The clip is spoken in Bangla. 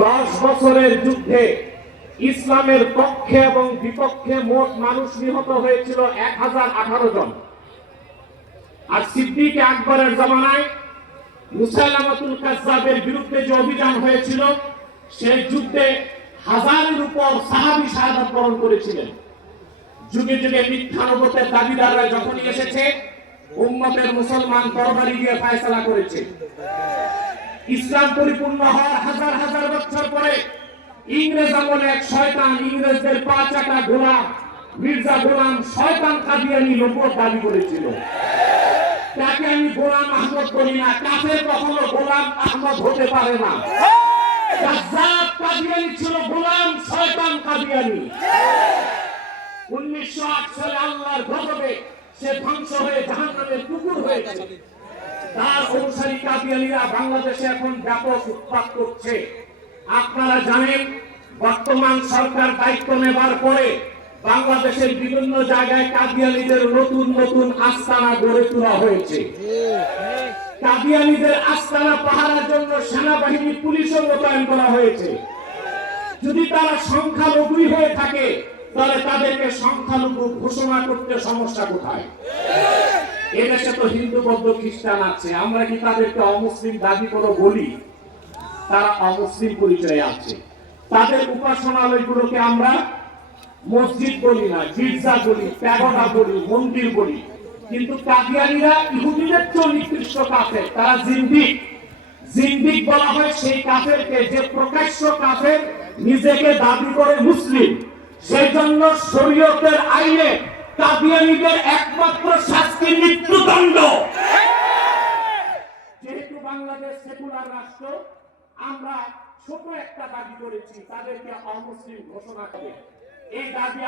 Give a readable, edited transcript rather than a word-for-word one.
10 বছরের যুদ্ধে ইসলামের পক্ষে এবং বিপক্ষে মোট মানুষ নিহত হয়েছিল 1018 জন। আর সিদ্দিক আকবরের জামানায় মুসাইলামাতুল কাজ্জাবের বিরুদ্ধে যে অভিযান হয়েছিল সেই যুদ্ধে হাজারের উপর সাহাবী শাহাদাত বরণ করেছিলেন। যুগে যুগে মিথ্যা নবুয়তের দাবিদাররা যখনই এসেছে উম্মতের মুসলমান তরবারি দিয়ে ফয়সালা করেছে। ইসলাম পরিপূর্ণ হওয়ার হাজার হাজার বছর পরে ইংরেজ আমলে এক শয়তান, ইংরেজদের পা চাটা গোলাম মির্জা গোলাম শয়তান কাদিয়ানি নবুয়ত দাবি করেছিল। তাকে আমি গোলাম আহমদ বলি না, কাফের কখনো গোলাম আহমদ হতে পারে না। কাযযাব কাদিয়ানি ছিল গোলাম শয়তান কাদিয়ানি। 1908 সালে আল্লাহর গজবে সে ধ্বংস হয়ে জাহান্নামের কুকুর হয়েছে। তার অনুসারী কাদিয়ানীরা বাংলাদেশে এখন ব্যাপক উৎপাত করছে। আপনারা জানেন বর্তমান সরকার দায়িত্ব নেবার পরে বাংলাদেশের বিভিন্ন জায়গায় কাদিয়ানীদের নতুন নতুন আস্তানা গড়ে তোলা হয়েছে। কাদিয়ানীদের আস্তানা পাহারার জন্য সেনাবাহিনী পুলিশও মোতায়েন করা হয়েছে। যদি তারা সংখ্যালঘুই হয়ে থাকে তাহলে তাদেরকে সংখ্যালঘু ঘোষণা করতে সমস্যা কোথায়? এদেশে তো হিন্দু বৌদ্ধ খ্রিস্টান আছে, আমরা কি তাদেরকে অমুসলিম দাবি করে বলি? তারা অমুসলিম পরিচয়ে আছে। তাদের উপাসনালয়গুলোকে আমরা মসজিদ বলি না, গির্জা বলি, প্যাগোডা বলি, মন্দির বলি। কিন্তু কাদিয়ানীরা ইহুদিদের চেয়ে নিকৃষ্ট কাফের, তারা জিন্দিক। জিন্দিক বলা হয় সেই কাফেরকে যে প্রকাশ্য কাফের নিজেকে দাবি করে মুসলিম। সেই জন্য শরীয়তের আইনে কাদিয়ানীদের একমাত্র শাস্তি মৃত্যুদণ্ড। যেহেতু বাংলাদেশ সেকুলার রাষ্ট্র, আমরা ছোট একটা দাবি করেছি, তাদেরকে অমুসলিম ঘোষণা করে। এই দাবি